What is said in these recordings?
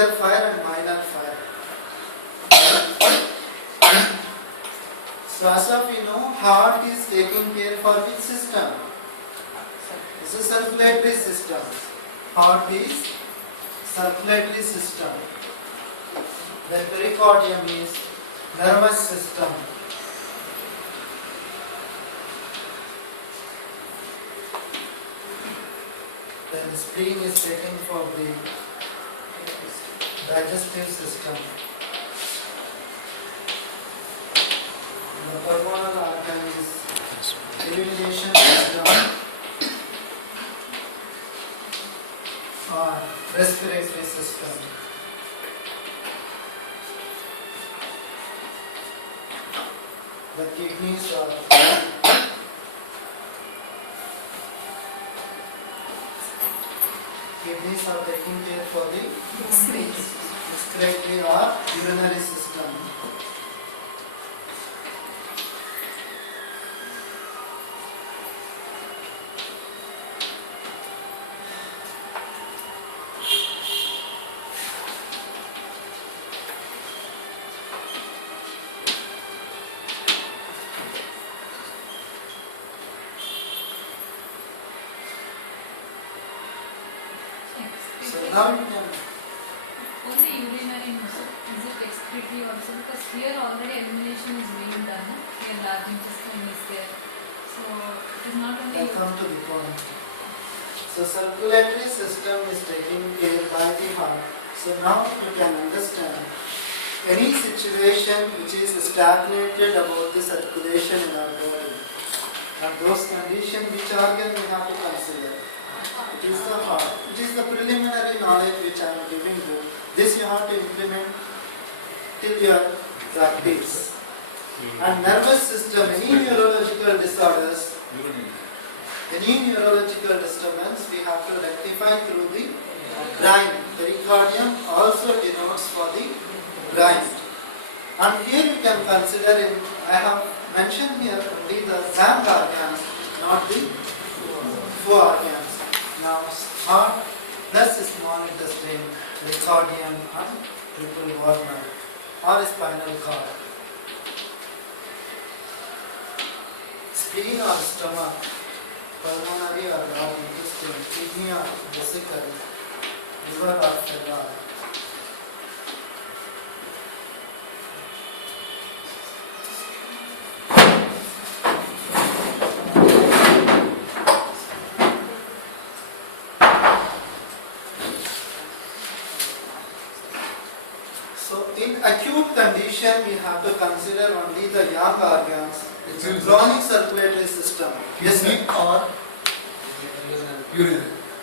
major fire and minor fire. So as of you know, heart is taking care for which system? It's a circulatory system. Heart is circulatory system. The pericardium is nervous system. Then the spleen is taken for the digestive system. The pulmonary organ is elimination system or respiratory system. The kidneys are taking care for the excretory or urinary system. So now you can only urinary is it excretory also, because here already elimination is being done. Here large intestine is there, so it is not only. come to the point. So circulatory system is taken care by the heart. So now you can understand any situation which is stagnated about the circulation in our body. And those conditions, which organ we have to consider? It is the heart. It is the preliminary knowledge which I am giving you. This you have to implement till your practice. And nervous system, any neurological disorders, any neurological disturbance, we have to rectify through the brain. Pericardium also denotes for the brain. And here you can consider, I have mentioned here only the gland organs, not the four organs. Now, heart plus small intestine, pericardium and triple wormer or spinal cord. Spleen or stomach, pulmonary or large intestine, kidney or vesicle, liver or febrile. So in acute condition we have to consider only the young organs. It's a chronic circulatory system. Kidney or urinary.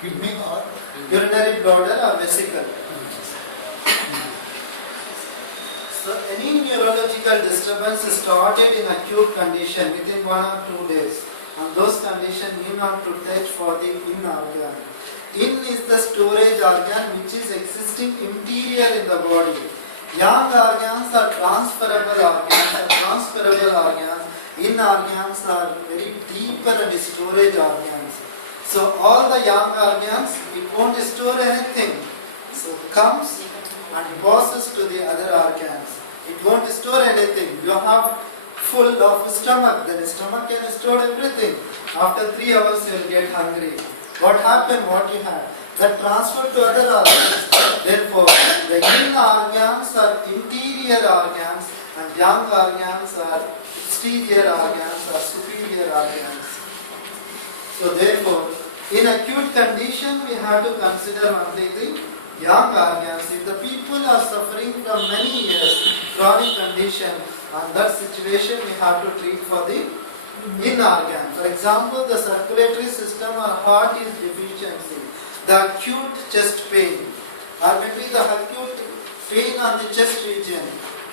Kidney or Urinary bladder or vesicle. So any neurological disturbance started in acute condition within 1 or 2 days, and those conditions need not to touch for the in organ. In is the storage organ which is existing interior in the body. Young organs are transferable organs. In organs are very deeper and storage organs. So all the young organs, it won't store anything. So comes and passes to the other organs. It won't store anything. You have full of stomach, then stomach can store everything. After 3 hours you will get hungry. What happened? What you had? That transferred to other organs. Therefore, the young organs are interior organs and young organs are exterior organs or superior organs. So therefore, in acute condition, we have to consider only the young organs. If the people are suffering from many years, chronic condition, and that situation we have to treat for the in organ. For example, the circulatory system or heart is deficiency. The acute chest pain, or maybe the acute pain on the chest region.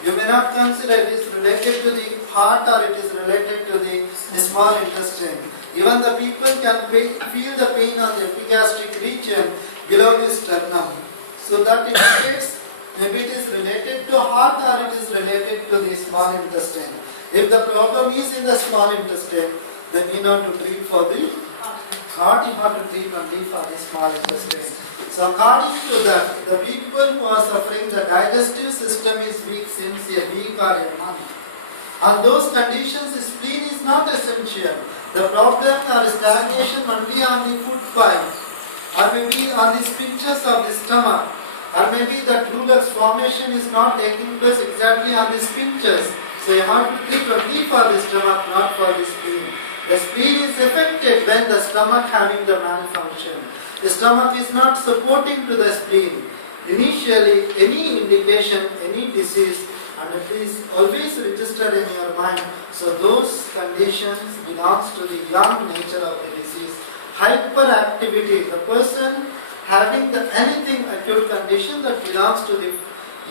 You may not consider it is related to the heart or it is related to the small intestine. Even the people can feel the pain on the epigastric region below the sternum. So that indicates maybe it is related to heart or it is related to the small intestine. If the problem is in the small intestine, then you have to treat for the heart, you have to treat only for the small intestine. So according to that, the people who are suffering, the digestive system is weak since a week or a month. On those conditions, spleen is not essential. The problem or stagnation only on the food pipe, or maybe on the sphincters of the stomach, or maybe the Dulux formation is not taking place exactly on the sphincters. So you have to treat only for the stomach, not for the spleen. The spleen is affected when the stomach having the malfunction. The stomach is not supporting to the spleen. Initially, any indication, any disease, and please always register in your mind. So those conditions belongs to the young nature of the disease. Hyperactivity, the person having the anything acute condition that belongs to the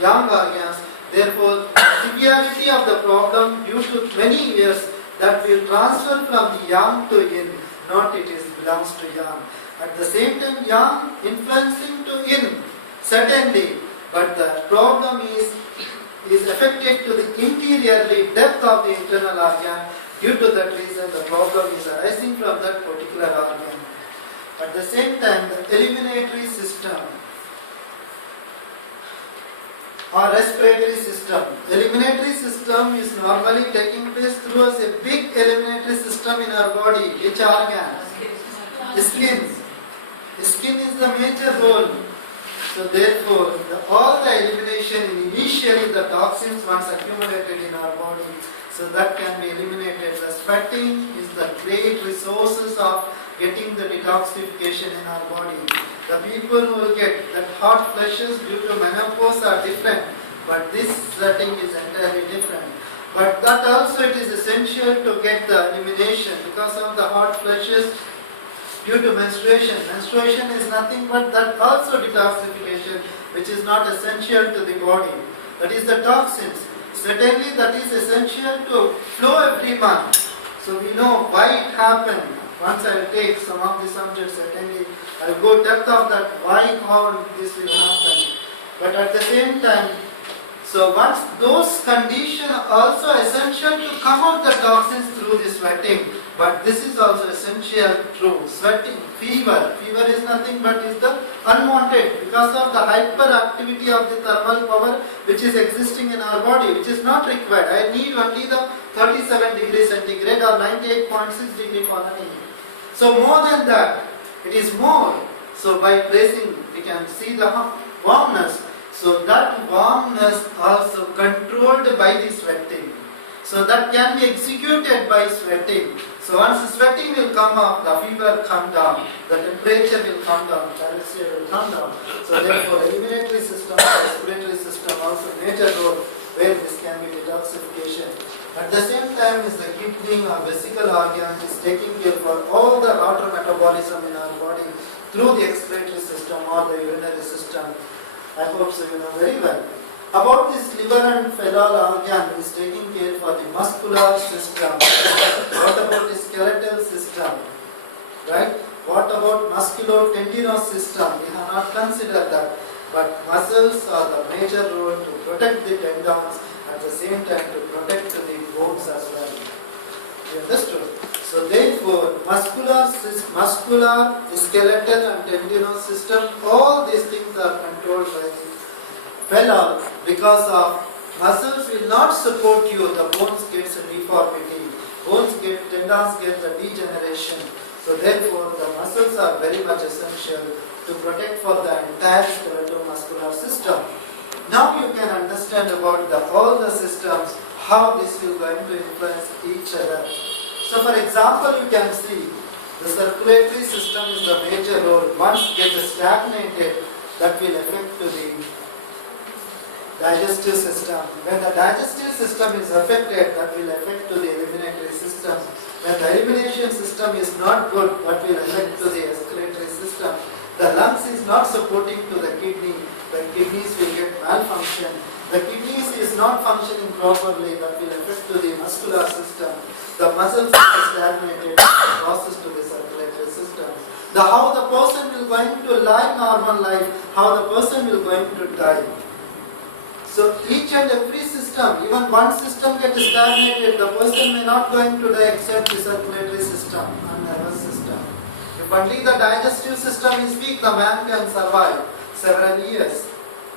young organs. Therefore, severity of the problem due to many years that will transfer from the young to in, not it is belongs to young. At the same time, young influencing to in, certainly, but the problem is affected to the interiorly depth of the internal organ. Due to that reason, the problem is arising from that particular organ. At the same time, the eliminatory system or respiratory system. Eliminatory system is normally taking place through as a big eliminatory system in our body. Which organ? Skin. Skin is the major role. So therefore, all the elimination, initially the toxins once accumulated in our body, so that can be eliminated. The sweating is the great resources of getting the detoxification in our body. The people who will get that hot flushes due to menopause are different, but this sweating is entirely different. But that also it is essential to get the elimination because of the hot flushes due to menstruation. Menstruation is nothing but that also detoxification, which is not essential to the body. That is the toxins. Certainly that is essential to flow every month. So we know why it happened. Once I will take some of the subjects, certainly I will go depth of that, why, how this will happen. But at the same time, so once those conditions are also essential to come out the toxins through the sweating. But this is also essential through sweating, fever. Fever is nothing but is the unwanted because of the hyperactivity of the thermal power which is existing in our body, which is not required. I need only the 37 degrees centigrade or 98.6 degree Fahrenheit. So more than that, it is more. So by placing, we can see the warmness. So that warmness also controlled by the sweating. So that can be executed by sweating. So once the sweating will come up, the fever will come down, the temperature will come down, the temperature will come down. So therefore, eliminatory system, respiratory system also major role where this can be detoxification. At the same time is the kidney or vesical organ is taking care for all the water metabolism in our body through the excretory system or the urinary system. I hope so you know very well. About this liver and feral organ is taking care for the muscular system. What about the skeletal system? Right? What about musculo-tendinous system? We have not considered that. But muscles are the major role to protect the tendons, at the same time to protect the bones as well. You understood? So therefore, muscular, skeletal and tendinous system, all these things are controlled by the feral. Because of muscles will not support you, the bones gets a deformity, tendons get the degeneration. So therefore, the muscles are very much essential to protect for the entire skeletal-muscular system. Now you can understand about all the systems, how this will going to influence each other. So for example, you can see the circulatory system is the major role. Once it gets stagnated, that will affect to the digestive system. When the digestive system is affected, that will affect to the eliminatory system. When the elimination system is not good, what will affect to the excretory system? The lungs is not supporting to the kidney. The kidneys will get malfunction. The kidneys is not functioning properly, that will affect to the muscular system. The muscles are stagnated, process to the circulatory system. How the person will going to live normal life, how the person will going to die. So each and every system, even one system gets stagnated, the person may not going to die except the circulatory system and nervous system. If only the digestive system is weak, the man can survive several years.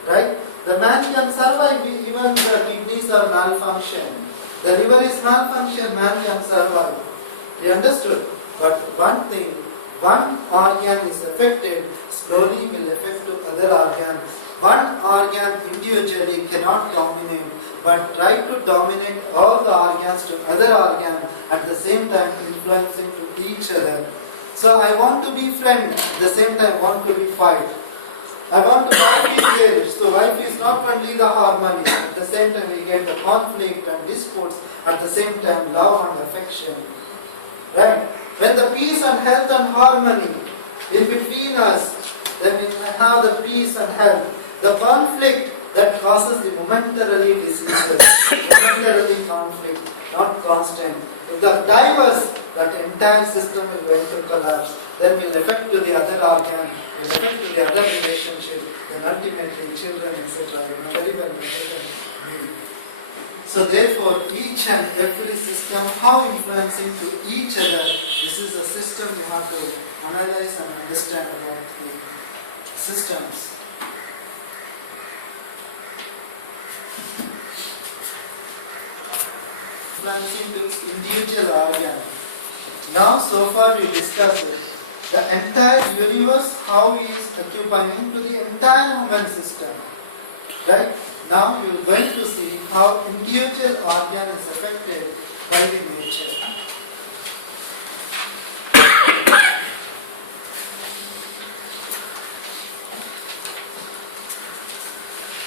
Right? The man can survive even the kidneys are malfunction. The liver is malfunction, man can survive. You understood? But one thing, one organ is affected, slowly will affect to other organs. One organ individually cannot dominate, but try to dominate all the organs to other organs at the same time influencing to each other. So I want to be friend, at the same time want to be fight. I want to wife is there, so wife is not only the harmony, at the same time we get the conflict and disputes, at the same time love and affection. Right? When the peace and health and harmony in between us, then we have the peace and health. The conflict that causes the momentarily diseases, momentarily conflict, not constant. If the diverse, that entire system is going to collapse, then will affect to the other organ, will affect to the other relationship, then ultimately children, etc. Very well noted. So therefore, each and every system, how influencing to each other, this is a system you have to analyze and understand about the systems. Influencing to individual organ. Now, so far we discussed it. The entire universe, how he is occupying to the entire human system. Right? Now you are going to see how individual organ is affected by the nature.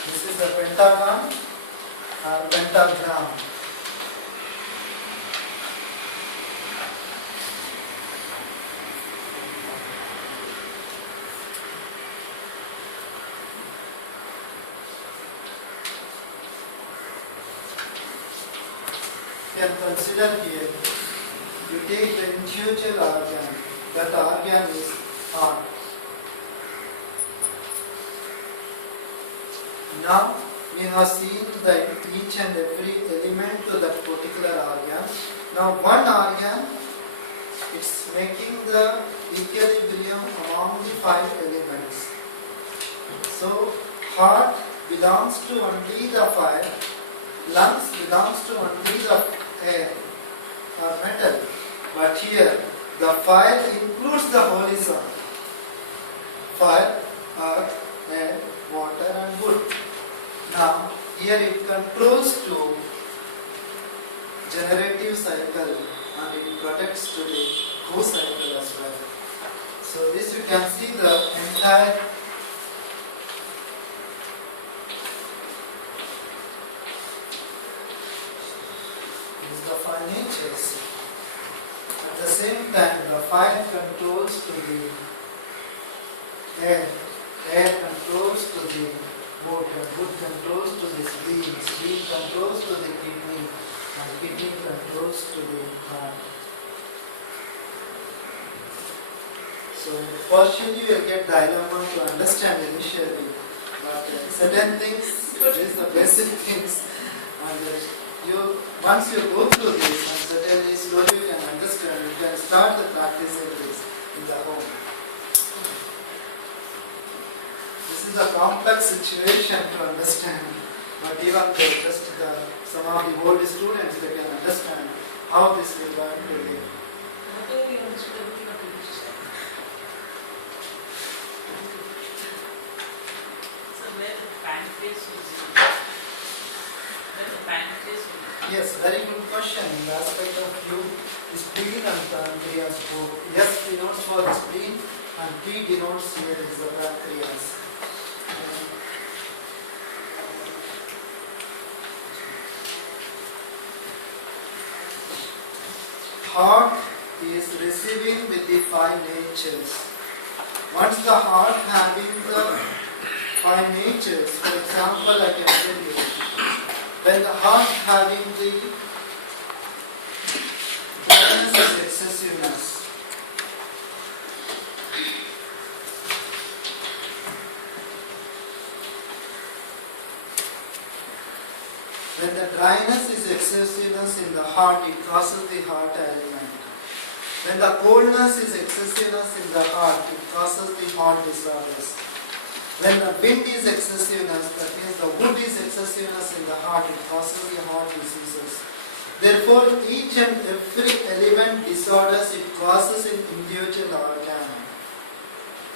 This is the pentagon or pentagram. You can consider here, you take the individual organ, that organ is heart. Now we have seen that each and every element to that particular organ. Now one organ, it's making the equilibrium among the 5 elements. So heart belongs to only the fire, lungs belongs to only the air or metal, but here the fire includes the holy soul. Fire, earth, air, water and wood. Now here it controls to generative cycle and it protects to the co-cycle as well. So this you can see the entire the five natures. At the same time, the fire controls to the air controls to the wood, and wood controls to the spleen controls to the kidney, and kidney controls to the heart. So partially you will get dilemma to understand initially, but certain things, it is the basic things, and once you go through this and certainly slowly you can understand, you can start the practice of this in the home. This is a complex situation to understand, but even though just some of the old students, they can understand how this will going to live. What do you understand about the system? So where the pancreas is? Yes, very good question. In the aspect of you, spleen and pancreas both. S denotes for the spleen and P denotes here is the pancreas. Heart is receiving with the 5 natures. Once the heart having the 5 natures, for example, I can tell you, when the heart having the dryness is excessiveness, when the dryness is excessiveness in the heart, it causes the heart ailment. When the coldness is excessiveness in the heart, it causes the heart disorders. When the wind is excessiveness, that means the wood is excessiveness in the heart, it causes the heart diseases. Therefore, each and every element disorders it causes in individual organ.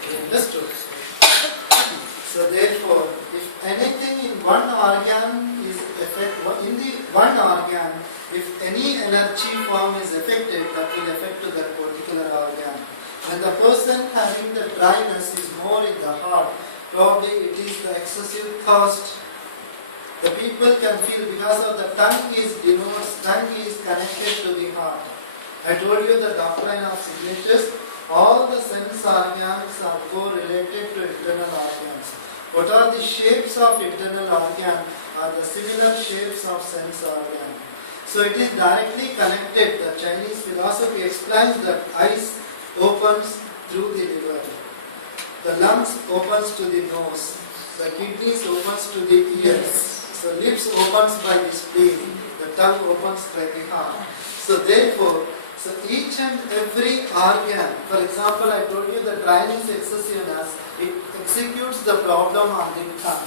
You understood? So therefore, if anything in one organ is in the one organ, if any energy form is affected, that will affect to that particular organ. When the person having the dryness is more in the heart, probably it is the excessive thirst. The people can feel because of the tongue is connected to the heart. I told you the doctrine of signatures, all the sense organs are correlated to internal organs. What are the shapes of internal organ are the similar shapes of sense organ. So it is directly connected. The Chinese philosophy explains that eyes opens through the liver, the lungs opens to the nose, the kidneys opens to the ears, so lips opens by the spleen, the tongue opens by the heart. So therefore, so each and every organ, for example, I told you the dryness excessiveness, it executes the problem on the tongue.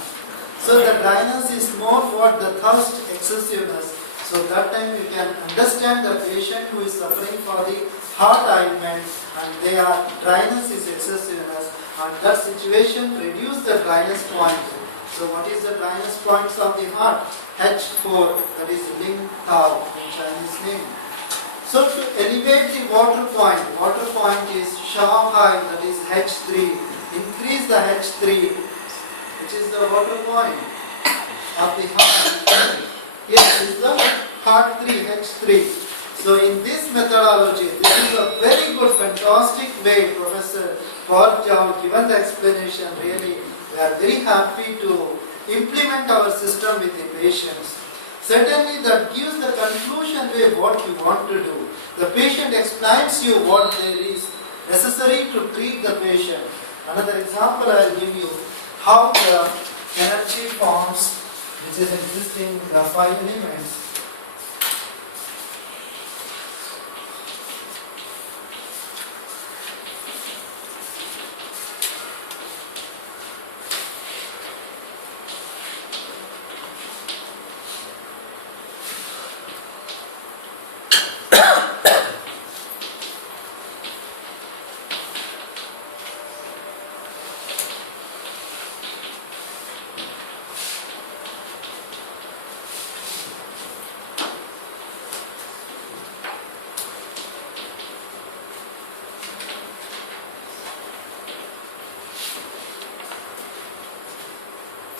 So the dryness is more what the thirst excessiveness. So that time you can understand the patient who is suffering for the heart ailment and their dryness is excessiveness, and that situation reduce the dryness point. So what is the dryness points of the heart? H4, that is Ling Tao in Chinese name. So to elevate the water point is Shanghai, that is H3. Increase the H3, which is the water point of the heart. Yes, is the heart 3, H3. So in this methodology, this is a very good, fantastic way, Professor Porjao given the explanation. Really, we are very happy to implement our system with the patients. Certainly that gives the conclusion way what you want to do. The patient explains you what there is necessary to treat the patient. Another example I will give you how the energy forms which is existing in the 5 elements.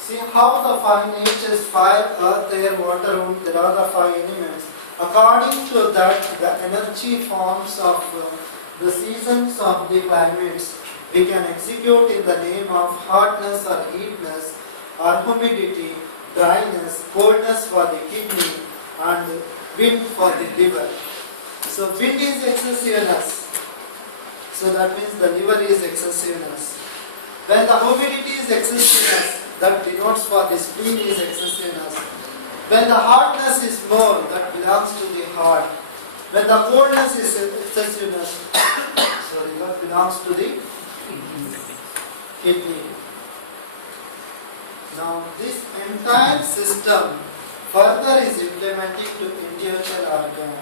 See how the 5 natures, fire, earth, air, water, wood, there are the 5 elements. According to that, the energy forms of the seasons of the climates, we can execute in the name of hotness or heatness, or humidity, dryness, coldness for the kidney, and wind for the liver. So wind is excessiveness. So that means the liver is excessiveness. When the humidity is excessiveness, that denotes for the spleen is excessiveness. When the hardness is more, that belongs to the heart. When the coldness is excessiveness, that belongs to the kidney. Now this entire system further is implementing to individual organ.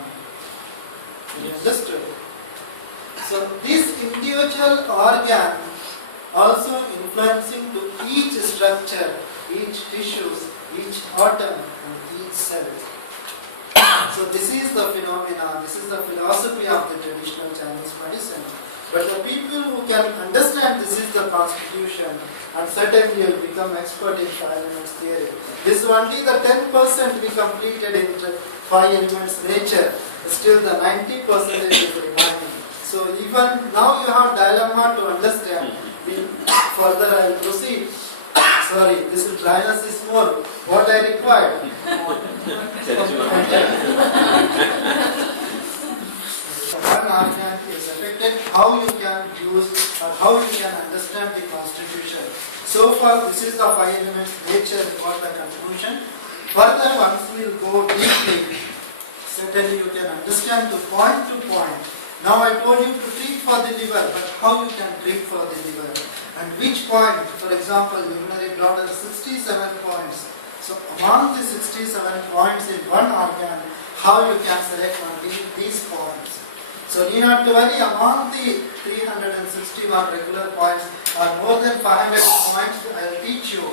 You understood? So this individual organ also influencing to each structure, each tissues, each atom and each cell. So this is the phenomenon, this is the philosophy of the traditional Chinese medicine. But the people who can understand this is the constitution, and certainly will become expert in 5 elements theory. This is only the 10% we completed in 5 elements nature, still the 90% is remaining. So even now you have dilemma to understand. Further I will proceed. Sorry, this dryness is more. What I required. One organ is affected, how you can use or how you can understand the constitution. So far this is the 5 elements nature for the conclusion. Further once we will go deeply, certainly you can understand the point to point Now I told you to treat for the liver, but how you can treat for the liver? And which point? For example, urinary bladder 67 points. So among the 67 points in one organ, how you can select only these points? So need not to worry, among the 361 regular points or more than 500 points I will teach you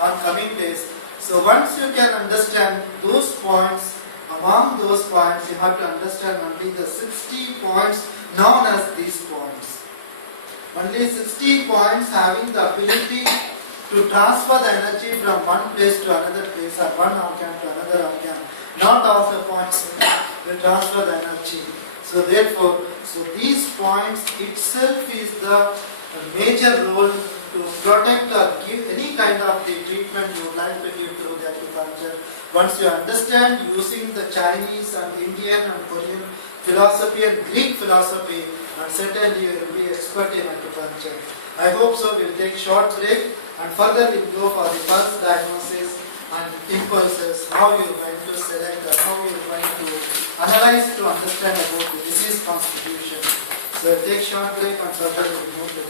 on coming days. So once you can understand those points, among those points you have to understand only the 60 points known as these points. Only 60 points having the ability to transfer the energy from one place to another place or one organ to another organ. Not all the points will transfer the energy. So therefore, these points itself is the major role to protect or give any kind of the treatment you would like to give through the acupuncture. Once you understand using the Chinese and Indian and Korean philosophy and Greek philosophy, and certainly you will be expert in acupuncture. I hope so. We'll take short break and further we'll go for the first diagnosis and impulses, how you're going to select or how you're going to analyze to understand about the disease constitution. So we'll take short break and further we'll move to the